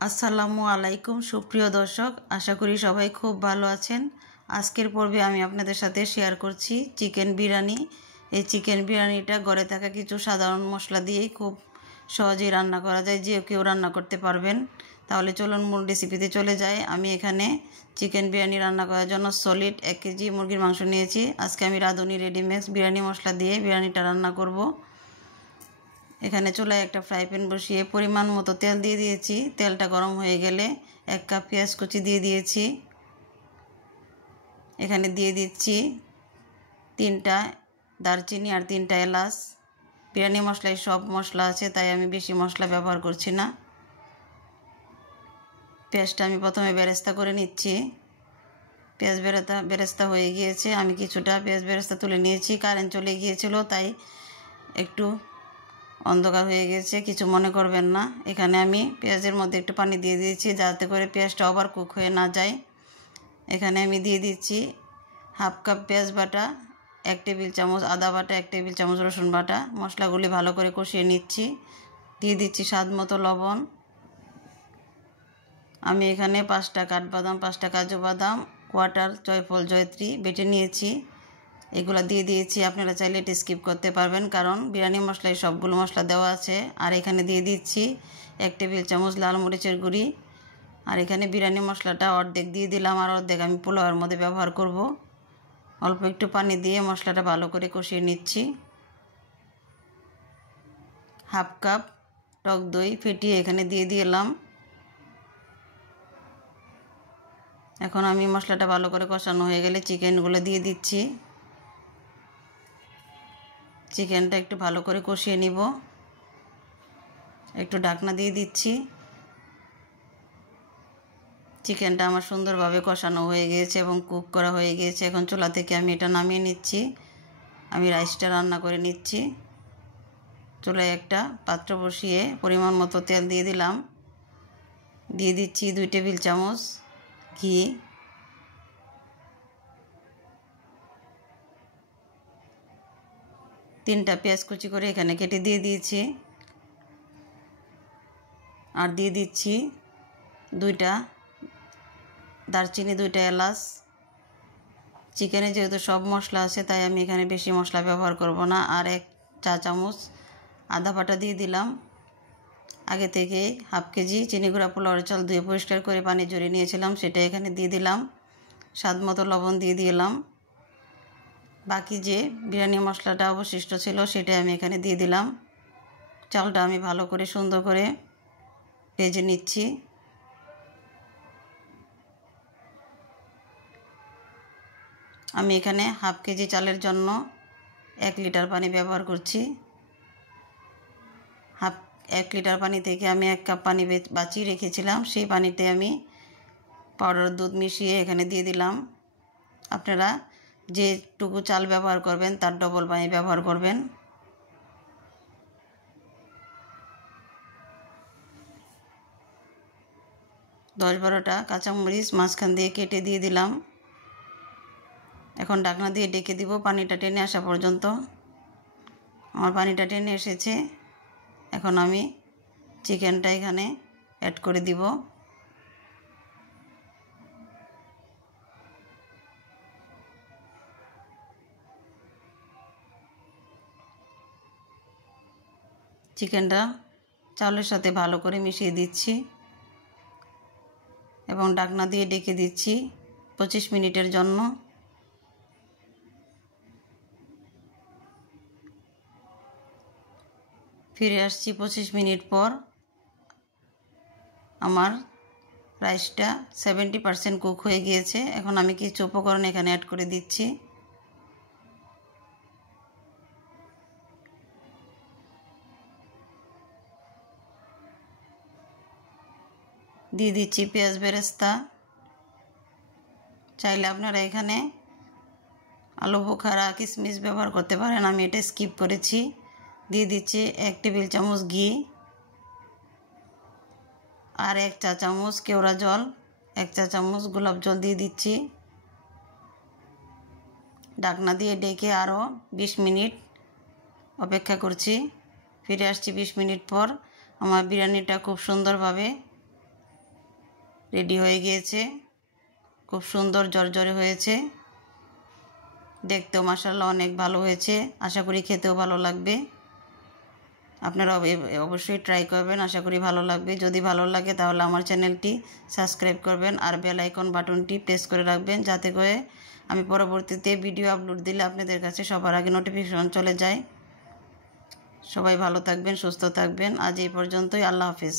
আসসালামু আলাইকুম সুপ্রিয় দর্শক, আশা করি সবাই খুব ভালো আছেন। আজকের পর্বে আমি আপনাদের সাথে শেয়ার করছি চিকেন বিরিয়ানি। এই চিকেন বিরিয়ানিটা ঘরে থাকা কিছু সাধারণ মশলা দিয়েই খুব সহজেই রান্না করা যায়, যে কেউ রান্না করতে পারবেন। তাহলে চলুন মূল রেসিপিতে চলে যাই। আমি এখানে চিকেন বিরিয়ানি রান্না করার জন্য সলিড 1 কেজি মুরগির মাংস নিয়েছি। আজকে আমি রাঁধুনি রেডিমিক্স বিরিয়ানি মশলা দিয়ে বিরিয়ানিটা রান্না করব। এখানে চুলায় একটা ফ্রাই প্যান বসিয়ে পরিমাণ মতো তেল দিয়ে দিয়েছি। তেলটা গরম হয়ে গেলে 1 কাপ পেঁয়াজ কুচি দিয়ে দিয়েছি। এখানে দিয়ে দিচ্ছি 3টা দারচিনি আর 3টা এলাচ। বিরিয়ানি মশলায় সব মশলা আছে, তাই আমি বেশি মশলা ব্যবহার করছি না। পেঁয়াজটা আমি প্রথমে বেরেস্তা করে নিচ্ছি। পেঁয়াজ বেরেস্তা হয়ে গিয়েছে। আমি কিছুটা পেঁয়াজ বেরেস্তা তুলে নিয়েছি। কারেন্ট চলে গিয়েছিল, তাই একটু অন্ধকার হয়ে গেছে, কিছু মনে করবেন না। এখানে আমি পেঁয়াজের মধ্যে একটু পানি দিয়ে দিয়েছি, যাতে করে পেঁয়াজটা ওভার কুক হয়ে না যায়। এখানে আমি দিয়ে দিচ্ছি 1/2 কাপ পেঁয়াজ বাটা, 1 টেবিল চামচ আদা বাটা, 1 টেবিল চামচ রসুন বাটা। মশলাগুলি ভালো করে কষিয়ে নিচ্ছি। দিয়ে দিচ্ছি স্বাদ মতো লবণ। আমি এখানে 5টা কাঠবাদাম, 5টা কাজু বাদাম, কোয়াটার জয়ফল জয়ত্রী বেটে নিয়েছি, এগুলো দিয়ে দিয়েছি। আপনারা চাইলে এটা স্কিপ করতে পারবেন, কারণ বিরিয়ানি মশলায় সবগুলো মশলা দেওয়া আছে। আর এখানে দিয়ে দিচ্ছি 1 টেবিল চামচ লাল মরিচের গুঁড়ি। আর এখানে বিরিয়ানি মশলাটা অর্ধেক দিয়ে দিলাম, আর অর্ধেক আমি পোলাওয়ের মধ্যে ব্যবহার করব। অল্প একটু পানি দিয়ে মশলাটা ভালো করে কষিয়ে নিচ্ছি। 1/2 কাপ টক দই ফেটিয়ে এখানে দিয়ে দিলাম। এখন আমি মশলাটা ভালো করে কষানো হয়ে গেলে চিকেনগুলো দিয়ে দিচ্ছি। চিকেনটা একটু ভালো করে কষিয়ে নিব। একটু ঢাকনা দিয়ে দিচ্ছি। চিকেনটা আমার সুন্দরভাবে কষানো হয়ে গিয়েছে এবং কুক করা হয়ে গিয়েছে। এখন চুলা থেকে আমি এটা নামিয়ে নিচ্ছি। আমি রাইসটা রান্না করে নিচ্ছি। চুলায় একটা পাত্র বসিয়ে পরিমাণ মতো তেল দিয়ে দিলাম। দিয়ে দিচ্ছি 2 টেবিল চামচ ঘি। তিনটা পেঁয়াজ কুচি করে এখানে কেটে দিয়ে দিয়েছি। আর দিয়ে দিচ্ছি 2টা দারচিনি, 2টা এলাচ। চিকেনে যেহেতু সব মশলা আছে, তাই আমি এখানে বেশি মশলা ব্যবহার করব না। আর 1 চা চামচ আদা বাটা দিয়ে দিলাম। আগে থেকে 1/2 কেজি চিনি গুঁড়া পোলাওয়ের চাল ধুয়ে পরিষ্কার করে পানি ঝরিয়ে নিয়েছিলাম, সেটা এখানে দিয়ে দিলাম। স্বাদ মতো লবণ দিয়ে দিলাম। বাকি যে বিরিয়ানি মশলাটা অবশিষ্ট ছিল, সেটা আমি এখানে দিয়ে দিলাম। চালটা আমি ভালো করে সুন্দর করে ভেজে নিচ্ছি। আমি এখানে 1/2 কেজি চালের জন্য 1 লিটার পানি ব্যবহার করছি। 1 লিটার পানি থেকে আমি 1 কাপ পানি বাঁচিয়ে রেখেছিলাম, সেই পানিতে আমি পাউডার দুধ মিশিয়ে এখানে দিয়ে দিলাম। আপনারা যেটুকু চাল ব্যবহার করবেন তার ডবল পানি ব্যবহার করবেন। দশ 12টা কাঁচামরিচ মাঝখান দিয়ে কেটে দিয়ে দিলাম। এখন ঢাকনা দিয়ে ডেকে দিব পানিটা টেনে আসা পর্যন্ত। আমার পানিটা টেনে এসেছে। এখন আমি চিকেনটা এখানে অ্যাড করে দিব। চিকেনটা চালের সাথে ভালো করে মিশিয়ে দিচ্ছি এবং ঢাকনা দিয়ে ডেকে দিচ্ছি 25 মিনিটের জন্য। ফিরে আসছি 25 মিনিট পর। আমার রাইসটা 70% কুক হয়ে গিয়েছে। এখন আমি কিছু উপকরণ এখানে অ্যাড করে দিচ্ছি। দিয়ে দিচ্ছি পেঁয়াজ বেরেস্তা। চাইলে আপনারা এখানে আলু বোখারা, কিশমিশ ব্যবহার করতে পারেন, আমি এটা স্কিপ করেছি। দিয়ে দিচ্ছি 1 টেবিল চামচ ঘি আর 1 চা চামচ কেওড়া জল, 1 চা চামচ গোলাপ জল দিয়ে দিচ্ছি। ঢাকনা দিয়ে ডেকে আরও 20 মিনিট অপেক্ষা করছি। ফিরে আসছি 20 মিনিট পর। আমার বিরিয়ানিটা খুব সুন্দরভাবে রেডি হয়ে গিয়েছে। খুব সুন্দর জর্জরে হয়েছে, দেখতেও মাশাআল্লাহ অনেক ভালো হয়েছে। আশা করি খেতেও ভালো লাগবে। আপনারা অবশ্যই ট্রাই করবেন, আশা করি ভালো লাগবে। যদি ভালো লাগে তাহলে আমার চ্যানেলটি সাবস্ক্রাইব করবেন আর বেল আইকন বাটনটি প্রেস করে রাখবেন, যাতে করে আমি পরবর্তীতে ভিডিও আপলোড দিলে আপনাদের কাছে সবার আগে নোটিফিকেশন চলে যায়। সবাই ভালো থাকবেন, সুস্থ থাকবেন। আজ এই পর্যন্তই। আল্লাহ হাফেজ।